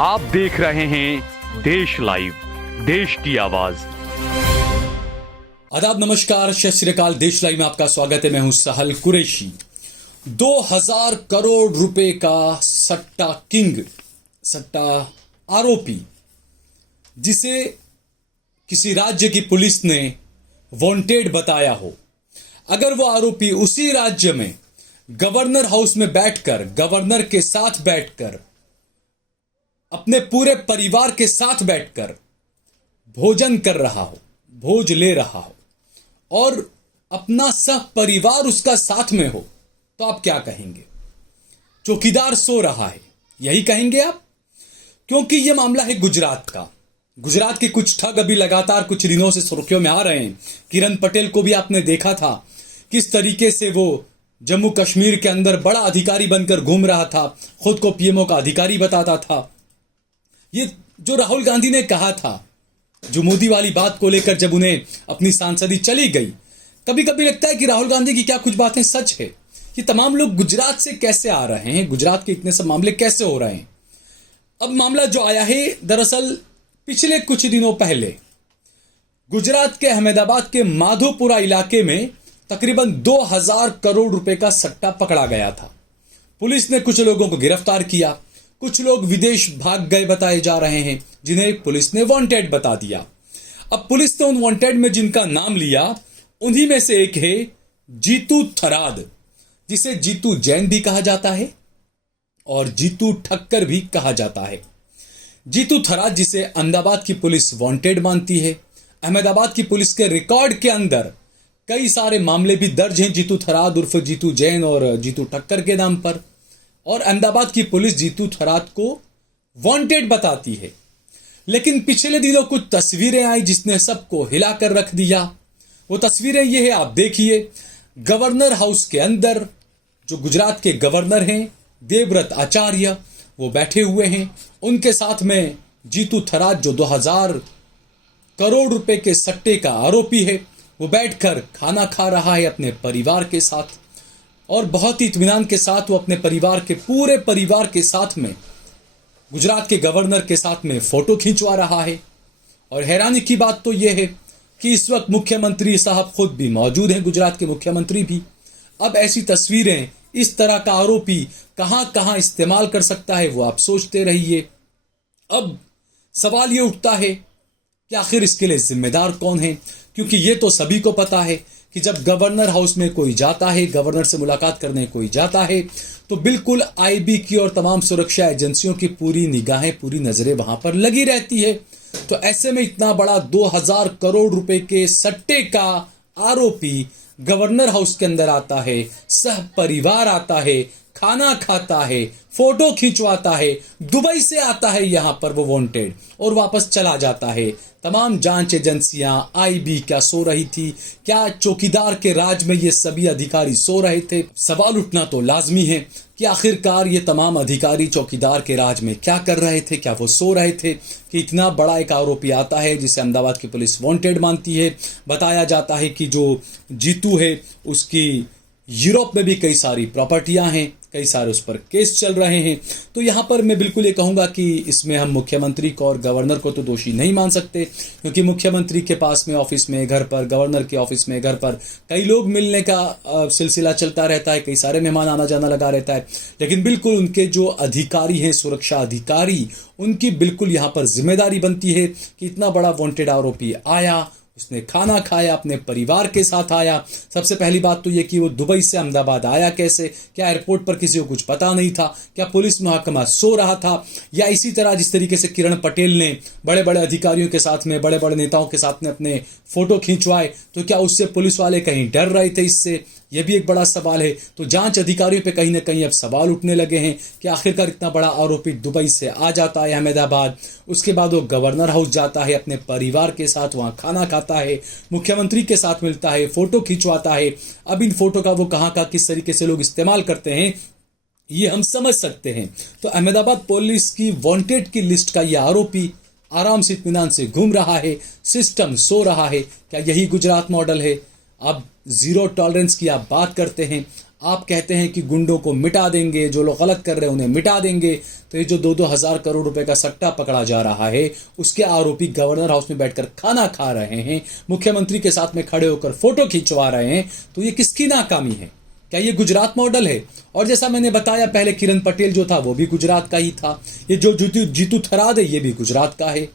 आप देख रहे हैं देश लाइव, देश की आवाज। आदाब, नमस्कार, सत श्री अकाल। देश लाइव में आपका स्वागत है। मैं हूं सहल कुरैशी। 2000 करोड़ रुपए का सट्टा किंग, सट्टा आरोपी, जिसे किसी राज्य की पुलिस ने वांटेड बताया हो, अगर वो आरोपी उसी राज्य में गवर्नर हाउस में बैठकर, गवर्नर के साथ बैठकर, अपने पूरे परिवार के साथ बैठकर भोजन कर रहा हो, भोज ले रहा हो और अपना सह परिवार उसका साथ में हो, तो आप क्या कहेंगे? चौकीदार सो रहा है, यही कहेंगे आप? क्योंकि यह मामला है गुजरात का। गुजरात के कुछ ठग अभी लगातार कुछ दिनों से सुर्खियों में आ रहे हैं। किरण पटेल को भी आपने देखा था किस तरीके से वो जम्मू कश्मीर के अंदर बड़ा अधिकारी बनकर घूम रहा था, खुद को पीएमओ का अधिकारी बताता था। ये जो राहुल गांधी ने कहा था, जो मोदी वाली बात को लेकर जब उन्हें अपनी सांसदी चली गई, कभी कभी लगता है कि राहुल गांधी की क्या कुछ बातें सच है। ये तमाम लोग गुजरात से कैसे आ रहे हैं, गुजरात के इतने सब मामले कैसे हो रहे हैं? अब मामला जो आया है, दरअसल पिछले कुछ दिनों पहले गुजरात के अहमदाबाद के माधोपुरा इलाके में तकरीबन 2000 करोड़ रुपए का सट्टा पकड़ा गया था। पुलिस ने कुछ लोगों को गिरफ्तार किया, कुछ लोग विदेश भाग गए बताए जा रहे हैं, जिन्हें पुलिस ने वांटेड बता दिया। अब पुलिस ने उन वांटेड में जिनका नाम लिया, उन्हीं में से एक है जीतू थराद, जिसे जीतू जैन भी कहा जाता है और जीतू ठक्कर भी कहा जाता है। जीतू थराद, जिसे अहमदाबाद की पुलिस वांटेड मानती है। अहमदाबाद की पुलिस के रिकॉर्ड के अंदर कई सारे मामले भी दर्ज हैं जीतू थराद उर्फ जीतू जैन और जीतू ठक्कर के नाम पर, और अहमदाबाद की पुलिस जीतू थराद को वांटेड बताती है। लेकिन पिछले दिनों कुछ तस्वीरें आई जिसने सबको हिलाकर रख दिया। वो तस्वीरें ये है, आप देखिए। गवर्नर हाउस के अंदर जो गुजरात के गवर्नर हैं देवव्रत आचार्य, वो बैठे हुए हैं। उनके साथ में जीतू थराद, जो 2000 करोड़ रुपए के सट्टे का आरोपी है, वो बैठकर खाना खा रहा है अपने परिवार के साथ, और बहुत ही इत्मीनान के साथ वो अपने परिवार के, पूरे परिवार के साथ में गुजरात के गवर्नर के साथ में फोटो खिंचवा रहा है। और हैरानी की बात तो यह है कि इस वक्त मुख्यमंत्री साहब खुद भी मौजूद हैं, गुजरात के मुख्यमंत्री भी। अब ऐसी तस्वीरें, इस तरह का आरोपी कहां कहां इस्तेमाल कर सकता है, वो आप सोचते रहिए। अब सवाल ये उठता है कि आखिर इसके लिए जिम्मेदार कौन है? क्योंकि ये तो सभी को पता है कि जब गवर्नर हाउस में कोई जाता है, गवर्नर से मुलाकात करने कोई जाता है, तो बिल्कुल आईबी की और तमाम सुरक्षा एजेंसियों की पूरी निगाहें, पूरी नजरें वहां पर लगी रहती है। तो ऐसे में इतना बड़ा 2000 करोड़ रुपए के सट्टे का आरोपी गवर्नर हाउस के अंदर आता है, सह परिवार आता है, खाना खाता है, फोटो खिंचवाता है, दुबई से आता है यहां पर वो वांटेड, और वापस चला जाता है। तमाम जांच एजेंसियां, आईबी क्या सो रही थी? क्या चौकीदार के राज में ये सभी अधिकारी सो रहे थे? सवाल उठना तो लाजमी है कि आखिरकार ये तमाम अधिकारी चौकीदार के राज में क्या कर रहे थे? क्या वो सो रहे थे कि इतना बड़ा एक आरोपी आता है जिसे अहमदाबाद की पुलिस वांटेड मानती है? बताया जाता है कि जो जीतू है उसकी यूरोप में भी कई सारी प्रॉपर्टियां हैं, कई सारे उस पर केस चल रहे हैं। तो यहां पर मैं बिल्कुल ये कहूंगा कि इसमें हम मुख्यमंत्री को और गवर्नर को तो दोषी नहीं मान सकते, क्योंकि मुख्यमंत्री के पास में ऑफिस में, घर पर, गवर्नर के ऑफिस में, घर पर कई लोग मिलने का सिलसिला चलता रहता है, कई सारे मेहमान आना जाना लगा रहता है। लेकिन बिल्कुल उनके जो अधिकारी हैं, सुरक्षा अधिकारी, उनकी बिल्कुल यहां पर जिम्मेदारी बनती है कि इतना बड़ा वांटेड आरोपी आया, उसने खाना खाया, अपने परिवार के साथ आया। सबसे पहली बात तो यह कि वो दुबई से अहमदाबाद आया कैसे? क्या एयरपोर्ट पर किसी को कुछ पता नहीं था? क्या पुलिस महकमा सो रहा था? या इसी तरह जिस तरीके से किरण पटेल ने बड़े बड़े अधिकारियों के साथ में, बड़े बड़े नेताओं के साथ में अपने फोटो खिंचवाए, तो क्या उससे पुलिस वाले कहीं डर रहे थे? इससे यह भी एक बड़ा सवाल है। तो जांच अधिकारियों पे कहीं ना कहीं अब सवाल उठने लगे हैं कि आखिरकार इतना बड़ा आरोपी दुबई से आ जाता है अहमदाबाद, उसके बाद वो गवर्नर हाउस जाता है, अपने परिवार के साथ वहां खाना खाता है, मुख्यमंत्री के साथ मिलता है, फोटो खिंचवाता है। अब इन फोटो का वो कहां का किस तरीके से लोग इस्तेमाल करते हैं, ये हम समझ सकते हैं। तो अहमदाबाद पुलिस की वांटेड की लिस्ट का यह आरोपी आराम से इत्मीनान से घूम रहा है, सिस्टम सो रहा है। क्या यही गुजरात मॉडल है? अब जीरो टॉलरेंस की आप बात करते हैं, आप कहते हैं कि गुंडों को मिटा देंगे, जो लोग गलत कर रहे हैं उन्हें मिटा देंगे। तो ये जो 2-2 हजार करोड़ रुपए का सट्टा पकड़ा जा रहा है, उसके आरोपी गवर्नर हाउस में बैठकर खाना खा रहे हैं, मुख्यमंत्री के साथ में खड़े होकर फोटो खिंचवा रहे हैं। तो ये किसकी नाकामी है? क्या ये गुजरात मॉडल है? और जैसा मैंने बताया पहले, किरण पटेल जो था वो भी गुजरात का ही था, ये जो जीतू थराद है ये भी गुजरात का है।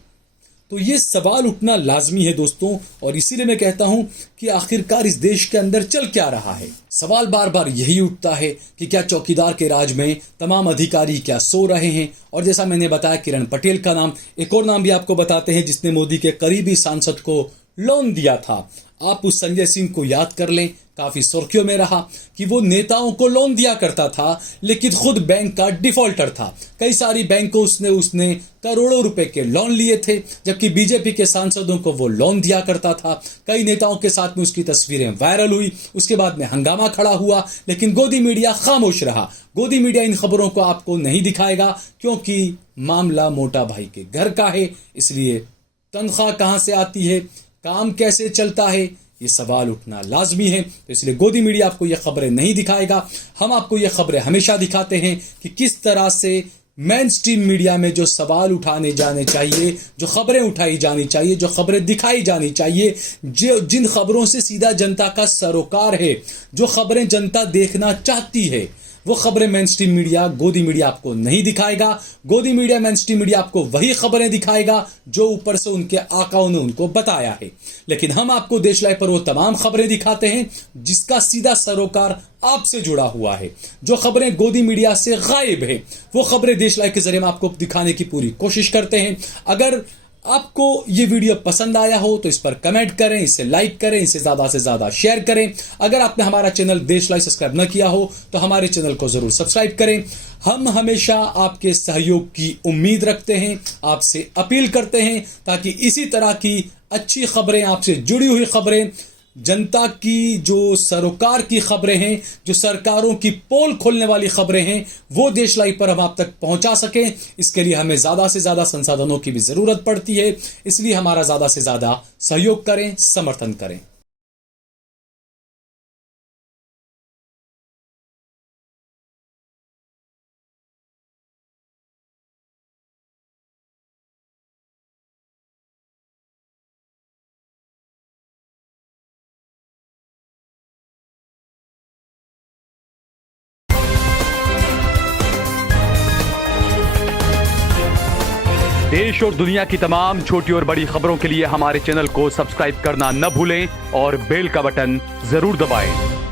तो ये सवाल उठना लाजमी है दोस्तों, और इसीलिए मैं कहता हूं कि आखिरकार इस देश के अंदर चल क्या रहा है। सवाल बार बार यही उठता है कि क्या चौकीदार के राज में तमाम अधिकारी क्या सो रहे हैं? और जैसा मैंने बताया, किरण पटेल का नाम, एक और नाम भी आपको बताते हैं जिसने मोदी के करीबी सांसद को लोन दिया था। आप उस संजय सिंह को याद कर लें, काफी सुर्खियों में रहा कि वो नेताओं को लोन दिया करता था, लेकिन खुद बैंक का डिफॉल्टर था। कई सारी बैंकों उसने करोड़ों रुपए के लोन लिए थे, जबकि बीजेपी के सांसदों को वो लोन दिया करता था। कई नेताओं के साथ में उसकी तस्वीरें वायरल हुई, उसके बाद में हंगामा खड़ा हुआ, लेकिन गोदी मीडिया खामोश रहा। गोदी मीडिया इन खबरों को आपको नहीं दिखाएगा, क्योंकि मामला मोटा भाई के घर का है। इसलिए तनख्वाह कहां से आती है, काम कैसे चलता है, ये सवाल उठना लाजमी है। तो इसलिए गोदी मीडिया आपको ये खबरें नहीं दिखाएगा। हम आपको ये खबरें हमेशा दिखाते हैं कि किस तरह से मेन स्ट्रीम मीडिया में जो सवाल उठाने जाने चाहिए, जो खबरें उठाई जानी चाहिए, जो खबरें दिखाई जानी चाहिए, जिन खबरों से सीधा जनता का सरोकार है, जो खबरें जनता देखना चाहती है, वो खबरें मेन स्ट्रीम मीडिया, गोदी मीडिया आपको नहीं दिखाएगा। गोदी मीडिया, मेन स्ट्रीम मीडिया आपको वही खबरें दिखाएगा जो ऊपर से उनके आकाओं ने उनको बताया है। लेकिन हम आपको देश लाइव पर वो तमाम खबरें दिखाते हैं जिसका सीधा सरोकार आपसे जुड़ा हुआ है। जो खबरें गोदी मीडिया से गायब है, वो खबरें देश लाइव के जरिए हम आपको दिखाने की पूरी कोशिश करते हैं। अगर आपको ये वीडियो पसंद आया हो तो इस पर कमेंट करें, इसे लाइक करें, इसे ज्यादा से ज्यादा शेयर करें। अगर आपने हमारा चैनल देश लाइव सब्सक्राइब न किया हो तो हमारे चैनल को जरूर सब्सक्राइब करें। हम हमेशा आपके सहयोग की उम्मीद रखते हैं, आपसे अपील करते हैं, ताकि इसी तरह की अच्छी खबरें, आपसे जुड़ी हुई खबरें, जनता की जो सरोकार की खबरें हैं, जो सरकारों की पोल खोलने वाली खबरें हैं, वो देश लाइव पर हम आप तक पहुंचा सकें। इसके लिए हमें ज्यादा से ज्यादा संसाधनों की भी जरूरत पड़ती है। इसलिए हमारा ज्यादा से ज्यादा सहयोग करें, समर्थन करें। देश और दुनिया की तमाम छोटी और बड़ी खबरों के लिए हमारे चैनल को सब्सक्राइब करना न भूलें और बेल का बटन जरूर दबाएं।